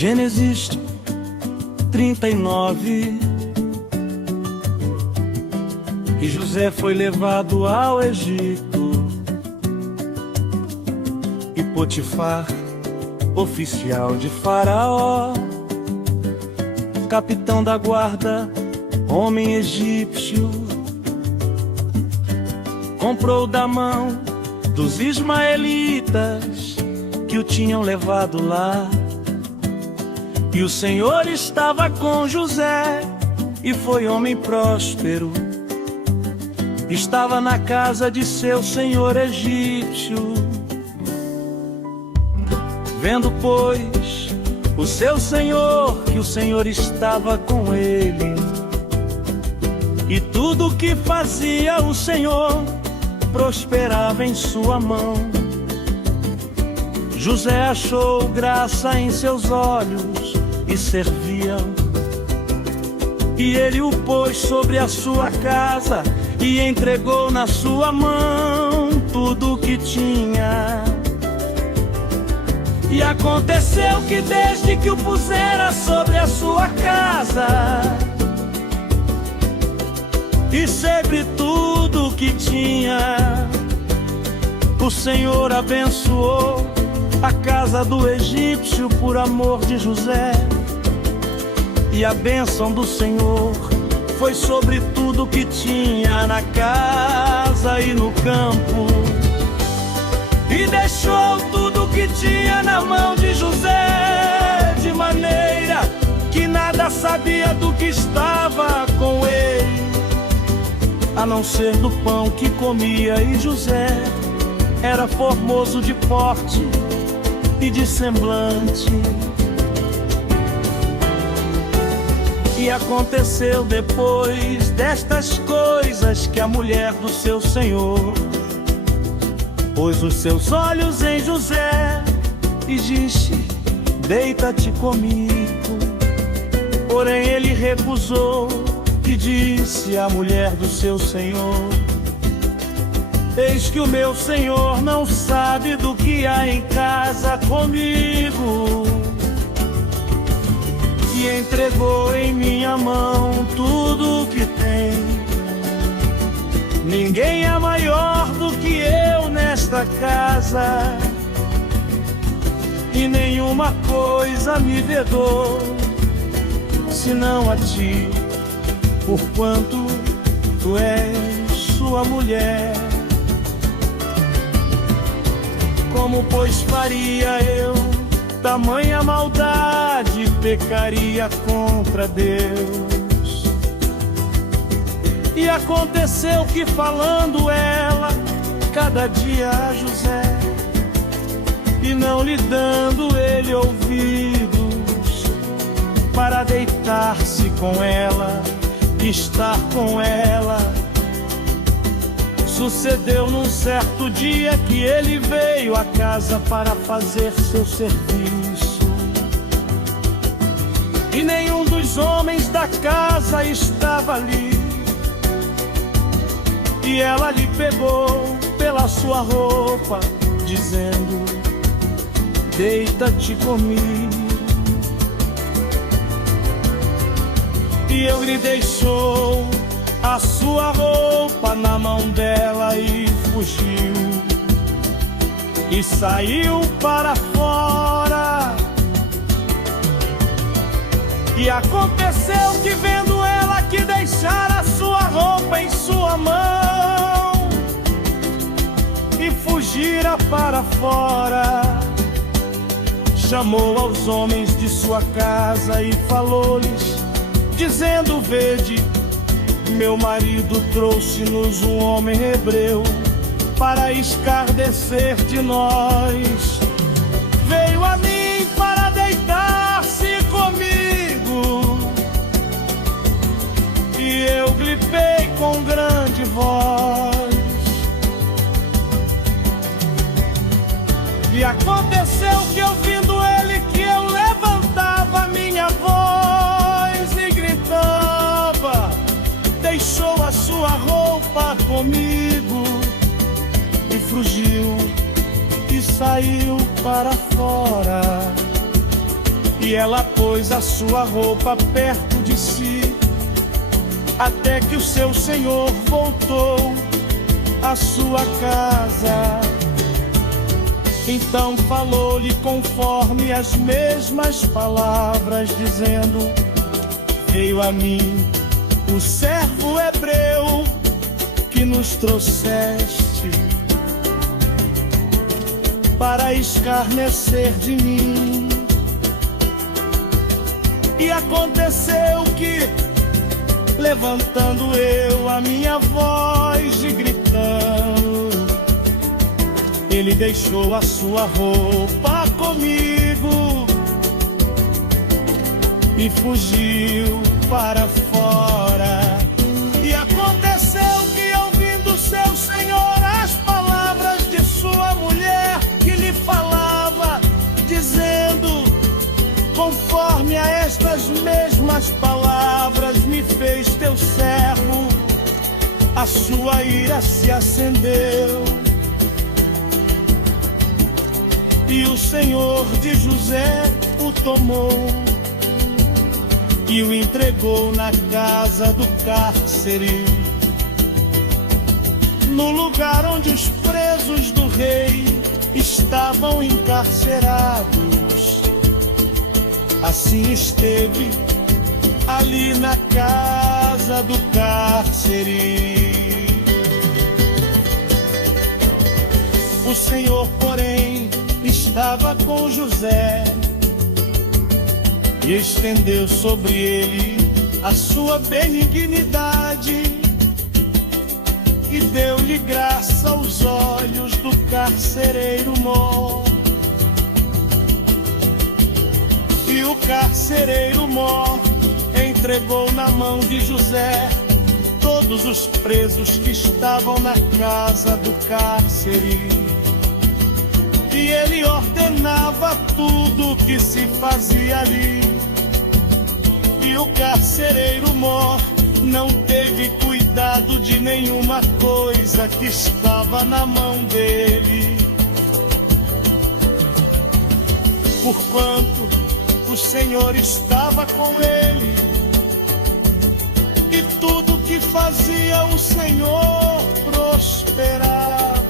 Gênesis 39. E José foi levado ao Egito, e Potifar, oficial de Faraó, capitão da guarda, homem egípcio, comprou da mão dos ismaelitas que o tinham levado lá. E o Senhor estava com José, e foi homem próspero. Estava na casa de seu senhor egípcio. Vendo, pois, o seu senhor, que o Senhor estava com ele, e tudo que fazia o Senhor prosperava em sua mão, José achou graça em seus olhos e servia. E ele o pôs sobre a sua casa e entregou na sua mão tudo o que tinha. E aconteceu que desde que o pusera sobre a sua casa e sobre tudo o que tinha, o Senhor abençoou a casa do egípcio por amor de José. E a bênção do Senhor foi sobre tudo que tinha na casa e no campo. E deixou tudo que tinha na mão de José, de maneira que nada sabia do que estava com ele, a não ser do pão que comia. E José era formoso de porte e de semblante. E aconteceu depois destas coisas que a mulher do seu senhor pôs os seus olhos em José e disse: deita-te comigo. Porém ele recusou e disse à mulher do seu senhor: eis que o meu senhor não sabe do que há em casa comigo, e entregou em minha mão tudo o que tem. Ninguém é maior do que eu nesta casa, e nenhuma coisa me vedou, senão a ti, porquanto tu és sua mulher. Como, pois, faria eu tamanha maldade? Pecaria contra Deus. E aconteceu que, falando ela cada dia a José, e não lhe dando ele ouvidos, para deitar-se com ela, estar com ela, sucedeu num certo dia que ele veio à casa para fazer seu serviço. E nenhum dos homens da casa estava ali. E ela lhe pegou pela sua roupa, dizendo: deita-te comigo. E ele lhe deixou a sua roupa na mão dela e fugiu, e saiu para fora. E aconteceu que, vendo ela que deixara a sua roupa em sua mão e fugira para fora, chamou aos homens de sua casa e falou-lhes, dizendo: vede, meu marido trouxe-nos um homem hebreu para escarnecer de nós. Veio a mim para deitar-se comigo, e eu gripei com grande voz. E aconteceu que, ouvindo ele, que eu levantava minha voz e gritava, deixou a sua roupa comigo e fugiu e saiu para fora. E ela pôs a sua roupa perto de si, até que o seu senhor voltou à sua casa. Então falou-lhe conforme as mesmas palavras, dizendo: veio a mim o servo hebreu que nos trouxeste para escarnecer de mim. E aconteceu que, levantando eu a minha voz e gritando, ele deixou a sua roupa comigo e fugiu para fora. E aconteceu que, ouvindo seu senhor as palavras de sua mulher, que lhe falava, dizendo: conforme a estas mesmas palavras me fez teu servo, a sua ira se acendeu. E o Senhor de José o tomou e o entregou na casa do cárcere, no lugar onde os presos do rei estavam encarcerados. Assim esteve ali na casa do cárcere. O Senhor, porém, estava com José e estendeu sobre ele a sua benignidade e deu-lhe graça aos olhos do carcereiro-mor. E o carcereiro-mor entregou na mão de José todos os presos que estavam na casa do cárcere. E ele ordenava tudo o que se fazia ali. E o carcereiro-mor não teve cuidado de nenhuma coisa que estava na mão dele, porquanto o Senhor estava com ele, e tudo que fazia o Senhor prosperava.